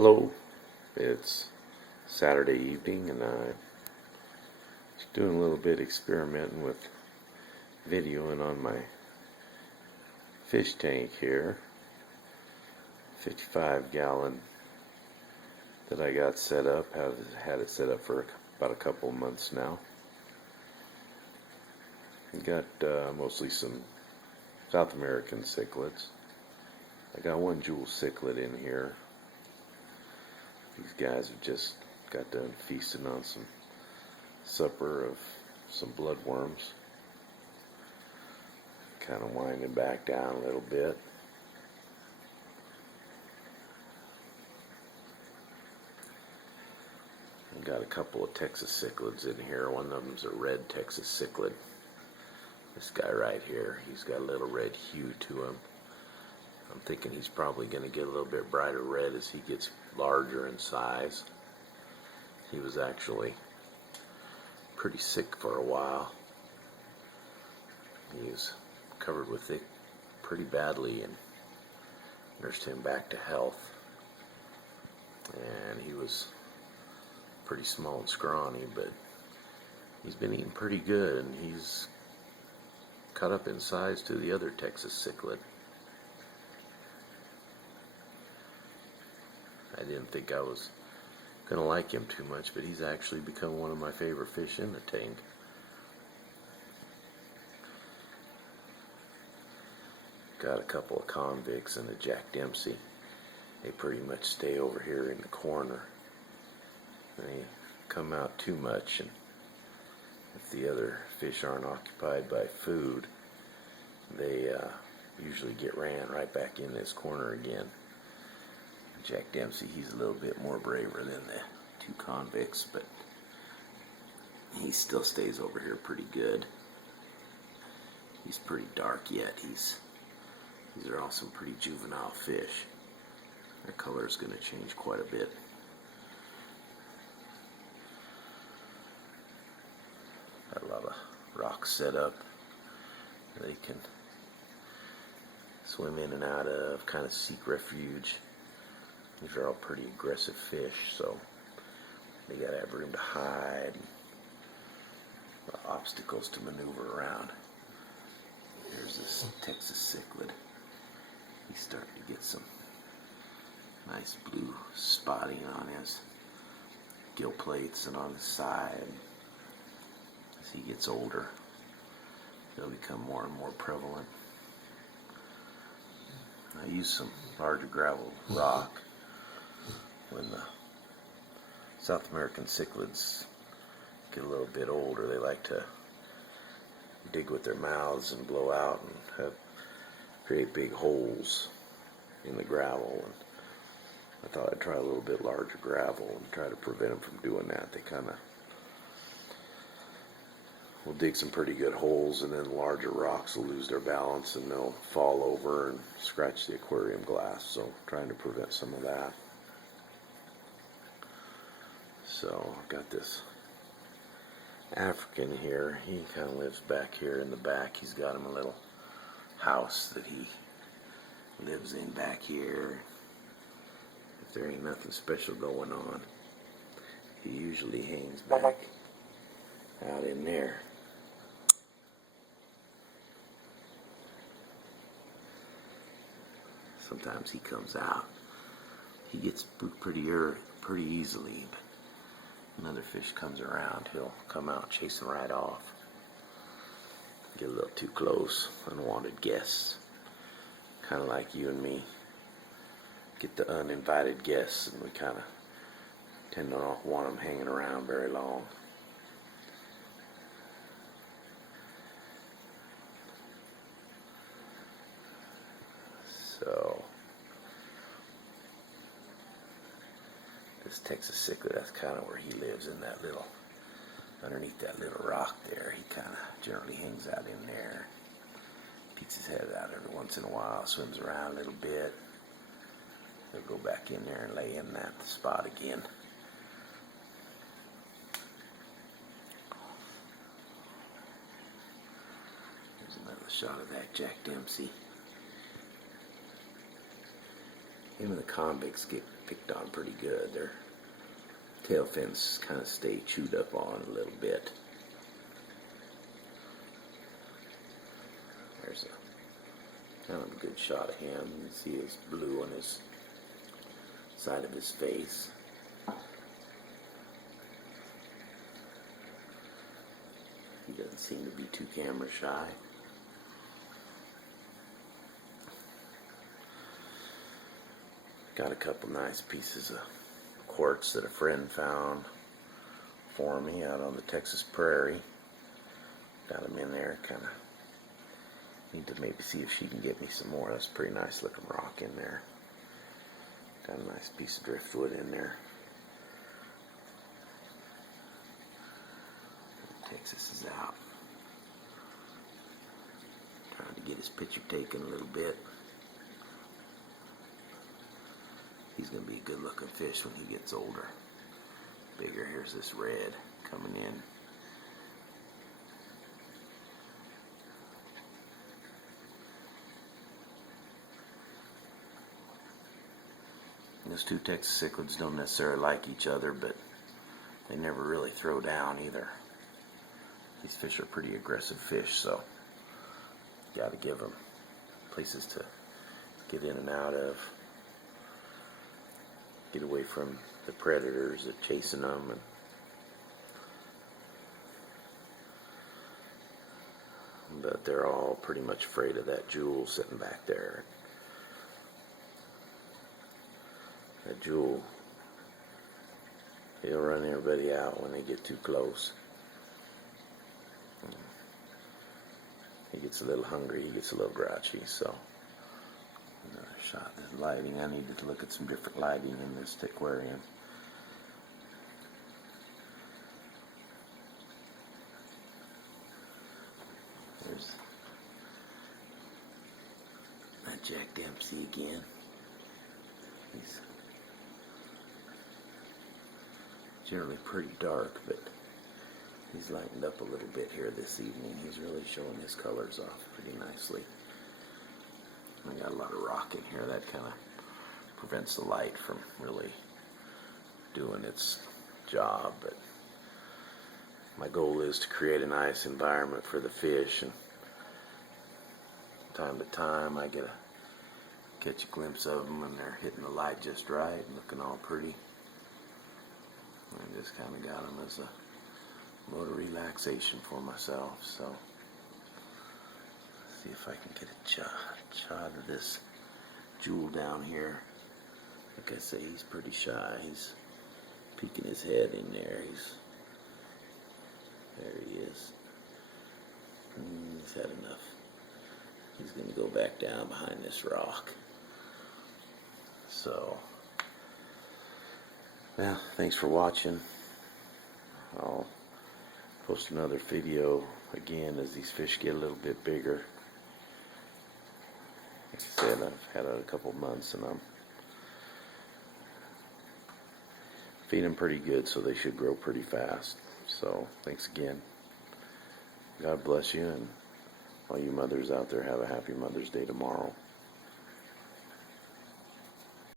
Hello, it's Saturday evening and I'm just doing a little bit experimenting with videoing on my fish tank here, 55-gallon that I got set up. Had it set up for about a couple of months now. Got mostly some South American cichlids. I got one jewel cichlid in here. These guys have just got done feasting on some supper of some bloodworms. Kind of winding back down a little bit. I've got a couple of Texas cichlids in here. One of them's a red Texas cichlid. This guy right here, he's got a little red hue to him. I'm thinking he's probably going to get a little bit brighter red as he gets larger in size. He was actually pretty sick for a while. He was covered with it pretty badly and nursed him back to health. And he was pretty small and scrawny, but he's been eating pretty good, and he's cut up in size to the other Texas cichlid. I didn't think I was going to like him too much, but he's actually become one of my favorite fish in the tank. Got a couple of convicts and a Jack Dempsey. They pretty much stay over here in the corner. They come out too much, and if the other fish aren't occupied by food, they usually get ran right back in this corner again. Jack Dempsey, he's a little bit more braver than the two convicts, but he still stays over here pretty good. He's pretty dark yet. These are all some pretty juvenile fish. Their color is going to change quite a bit. Got a lot of rocks set up they can swim in and out of, kind of seek refuge. These are all pretty aggressive fish, so they gotta have room to hide, obstacles to maneuver around. Here's this Texas cichlid. He's starting to get some nice blue spotting on his gill plates and on his side. As he gets older, they'll become more and more prevalent. I use some larger gravel rock. When the South American cichlids get a little bit older, they like to dig with their mouths and blow out and create big holes in the gravel. And I thought I'd try a little bit larger gravel and try to prevent them from doing that. They kind of will dig some pretty good holes, and then the larger rocks will lose their balance and they'll fall over and scratch the aquarium glass. So trying to prevent some of that. So I've got this African here. He kind of lives back here in the back. He's got him a little house that he lives in back here. If there ain't nothing special going on, he usually hangs back out in there. Sometimes he comes out. He gets spooked pretty easily, but another fish comes around, he'll come out chasing right off. Get a little too close, unwanted guests. Kind of like you and me. Get the uninvited guests, and we kind of tend to not want them hanging around very long. So this Texas cichlid, that's kind of where he lives, in that little, underneath that little rock there. He kind of generally hangs out in there, peeks his head out every once in a while, swims around a little bit. He'll go back in there and lay in that spot again. Here's another shot of that Jack Dempsey. Him and the convicts get picked on pretty good. Their tail fins kind of stay chewed up on a little bit. There's a kind of a good shot of him. You can see his blue on his side of his face. He doesn't seem to be too camera shy. Got a couple nice pieces of quartz that a friend found for me out on the Texas prairie. Got them in there, kind of need to maybe see if she can get me some more. That's a pretty nice looking rock in there. Got a nice piece of driftwood in there. Texas is out. Trying to get his picture taken a little bit. He's going to be a good looking fish when he gets older. Bigger. Here's this red coming in. Those two Texas cichlids don't necessarily like each other, but they never really throw down either. These fish are pretty aggressive fish, so you got to give them places to get in and out of. Get away from the predators that are chasing them. But they're all pretty much afraid of that jewel sitting back there. That jewel, he'll run everybody out when they get too close. He gets a little hungry, he gets a little grouchy, so another shot. This lighting, I needed to look at some different lighting in this aquarium. There's that Jack Dempsey again. He's generally pretty dark, but he's lightened up a little bit here this evening. He's really showing his colors off pretty nicely. I got a lot of rock in here. That kind of prevents the light from really doing its job. But my goal is to create a nice environment for the fish, and time to time I get a catch a glimpse of them when they're hitting the light just right and looking all pretty. I just kind of got them as a mode of relaxation for myself. So let's see if I can get a shot of this jewel down here. Like I say, he's pretty shy. He's peeking his head in there. There he is. He's had enough. He's going to go back down behind this rock. So, well, thanks for watching. I'll post another video again as these fish get a little bit bigger. Like I said, I've had it a couple months and I'm feeding them pretty good, so they should grow pretty fast. So, thanks again. God bless you, and all you mothers out there, have a happy Mother's Day tomorrow.